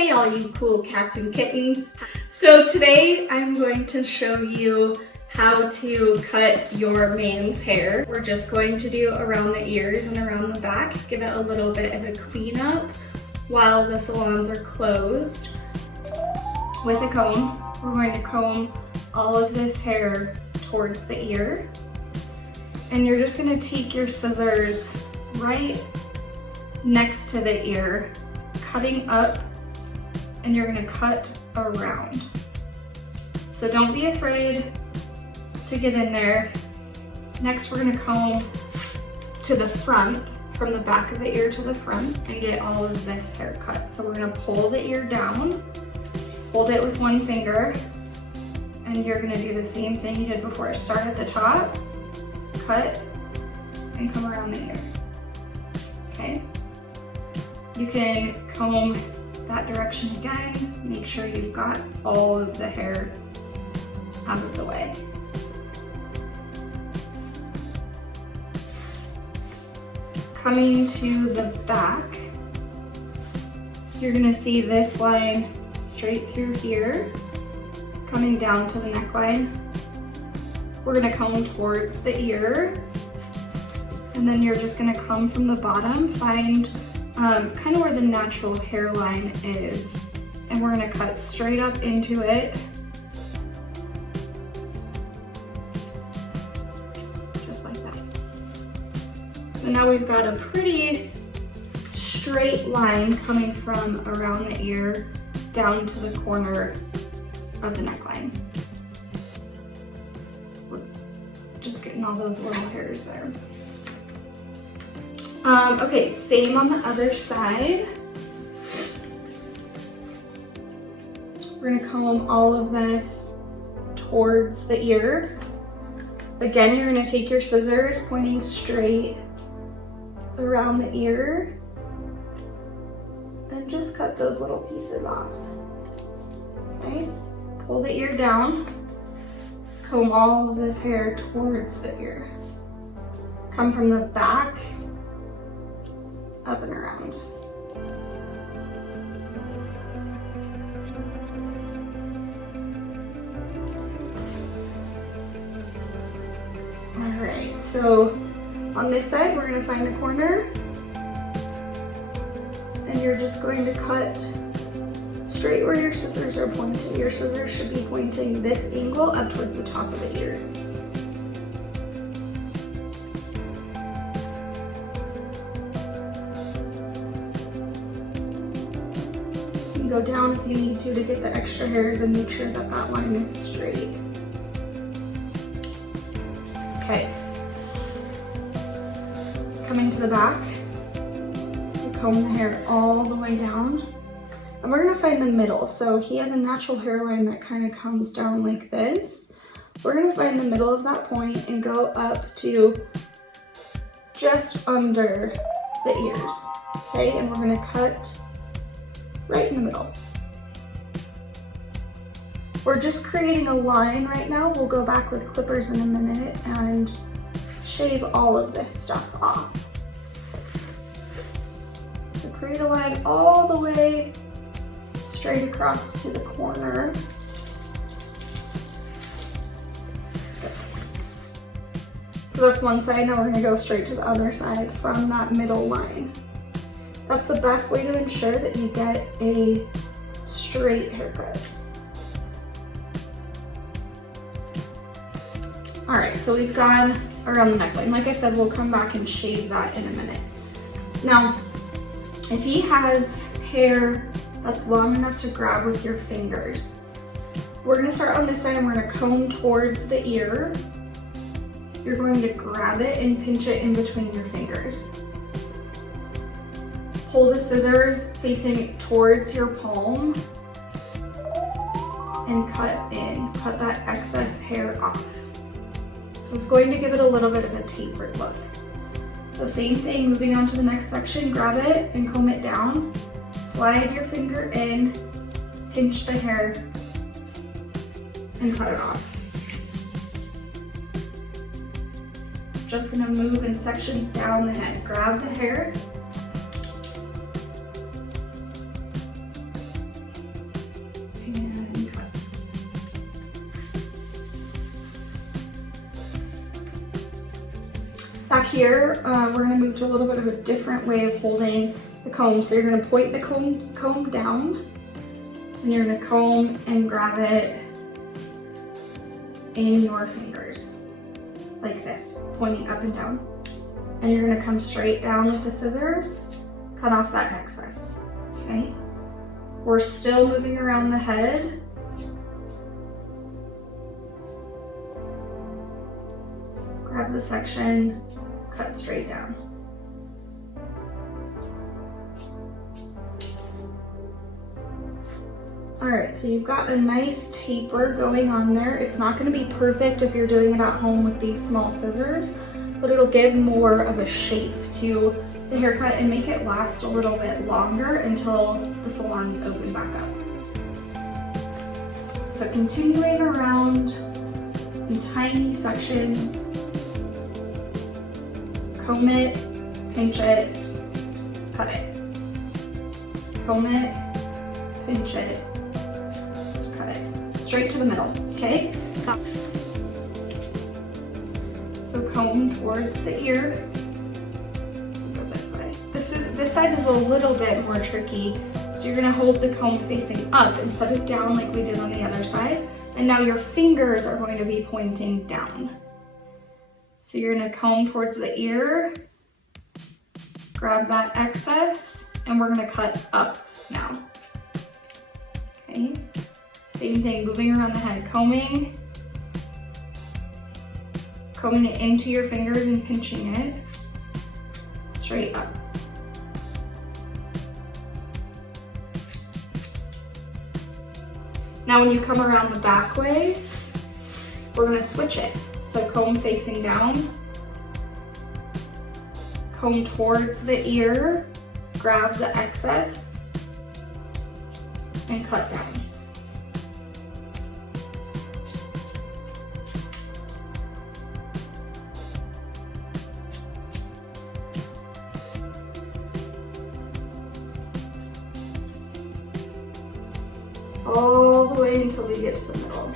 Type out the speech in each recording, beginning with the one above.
Hey all you cool cats and kittens. So today I'm going to show you how to cut your man's hair. We're just going to do around the ears and around the back, give it a little bit of a cleanup while the salons are closed. With a comb, we're going to comb all of this hair towards the ear. And you're just gonna take your scissors right next to the ear, cutting up, and you're gonna cut around. So don't be afraid to get in there. Next, we're gonna comb to the front, from the back of the ear to the front, and get all of this hair cut. So we're gonna pull the ear down, hold it with one finger, and you're gonna do the same thing you did before. Start at the top, cut, and come around the ear, okay? You can comb that direction again. Make sure you've got all of the hair out of the way. Coming to the back, you're gonna see this line straight through here, coming down to the neckline. We're gonna comb towards the ear, and then you're just gonna come from the bottom, find kind of where the natural hairline is, and we're gonna cut straight up into it, just like that. So now we've got a pretty straight line coming from around the ear down to the corner of the neckline. We're just getting all those little hairs there. Okay, same on the other side. We're gonna comb all of this towards the ear. Again, you're gonna take your scissors pointing straight around the ear and just cut those little pieces off. Okay, pull the ear down, comb all of this hair towards the ear. Come from the back, up and around. All right, so on this side, we're gonna find the corner, and you're just going to cut straight where your scissors are pointing. Your scissors should be pointing this angle up towards the top of the ear. Go down if you need to get the extra hairs and make sure that that line is straight. Okay. Coming to the back, you comb the hair all the way down, and we're gonna find the middle. So he has a natural hairline that kind of comes down like this. We're gonna find the middle of that point and go up to just under the ears, okay? And we're gonna cut right in the middle. We're just creating a line right now. We'll go back with clippers in a minute and shave all of this stuff off. So create a line all the way straight across to the corner. So that's one side. Now we're gonna go straight to the other side from that middle line. That's the best way to ensure that you get a straight haircut. All right, so we've gone around the neckline. Like I said, we'll come back and shave that in a minute. Now, if he has hair that's long enough to grab with your fingers, we're gonna start on this side and we're gonna comb towards the ear. You're going to grab it and pinch it in between your fingers. Pull the scissors facing towards your palm and cut that excess hair off. This is going to give it a little bit of a tapered look. So same thing, moving on to the next section, grab it and comb it down, slide your finger in, pinch the hair, and cut it off. Just gonna move in sections down the head. Grab the hair, Back here, we're gonna move to a little bit of a different way of holding the comb. So you're gonna point the comb down, and you're gonna comb and grab it in your fingers, like this, pointing up and down. And you're gonna come straight down with the scissors, cut off that excess, okay? We're still moving around the head. Grab the section, cut straight down. All right, so you've got a nice taper going on there. It's not gonna be perfect if you're doing it at home with these small scissors, but it'll give more of a shape to the haircut and make it last a little bit longer until the salons open back up. So continuing around in tiny sections, comb it, pinch it, cut it. Comb it, pinch it, cut it. Straight to the middle, okay? So comb towards the ear. Go this way. This side is a little bit more tricky. So you're gonna hold the comb facing up instead of down like we did on the other side. And now your fingers are going to be pointing down. So you're gonna comb towards the ear, grab that excess, and we're gonna cut up now. Okay, same thing, moving around the head, combing it into your fingers and pinching it straight up. Now when you come around the back way, we're gonna switch it. So comb facing down, comb towards the ear, grab the excess, and cut down. All the way until we get to the middle.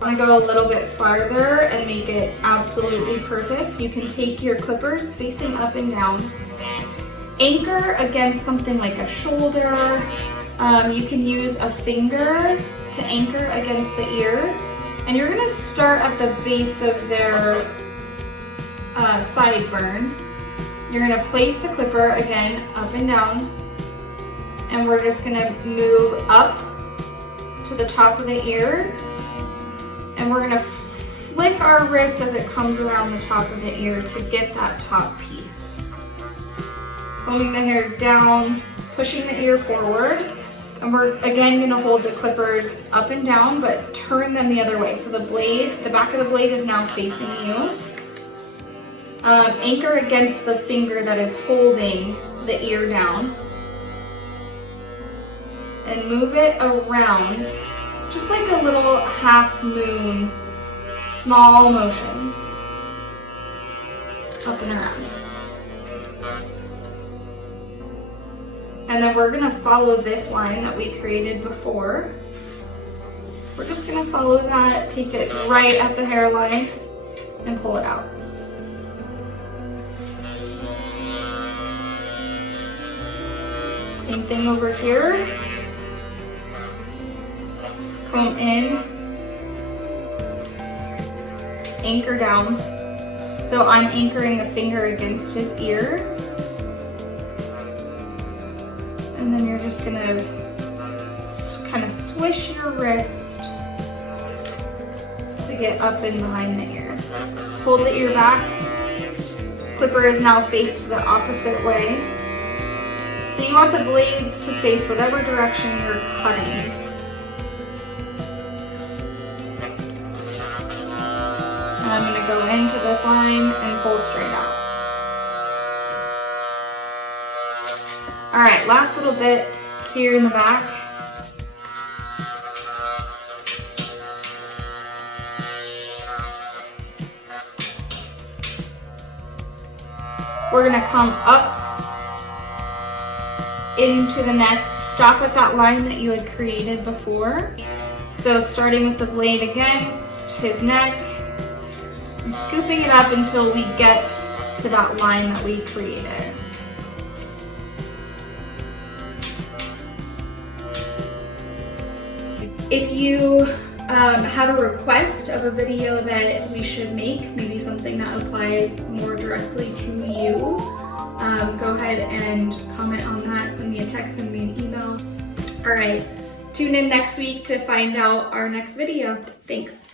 I want to go a little bit farther and make it absolutely perfect. You can take your clippers facing up and down, anchor against something like a shoulder. You can use a finger to anchor against the ear, and you're gonna start at the base of their sideburn. You're gonna place the clipper again up and down, and we're just gonna move up to the top of the ear, and we're gonna flick our wrist as it comes around the top of the ear to get that top piece. Combing the hair down, pushing the ear forward, and we're again gonna hold the clippers up and down, but turn them the other way. So the back of the blade is now facing you. Anchor against the finger that is holding the ear down. And move it around, just like a little half moon, small motions, up and around. And then we're gonna follow this line that we created before. We're just gonna follow that, take it right at the hairline and pull it out. Same thing over here. Comb in, anchor down. So I'm anchoring the finger against his ear. And then you're just gonna kind of swish your wrist to get up and behind the ear. Pull the ear back. Clipper is now faced the opposite way. So you want the blades to face whatever direction you're cutting. And I'm gonna go into this line and pull straight out. All right, last little bit here in the back. we're gonna come up into the neck, stop at that line that you had created before. So starting with the blade against his neck and scooping it up until we get to that line that we created. If you have a request of a video that we should make, maybe something that applies more directly to you, go ahead and comment on that. Send me a text, send me an email. All right, tune in next week to find out our next video. Thanks.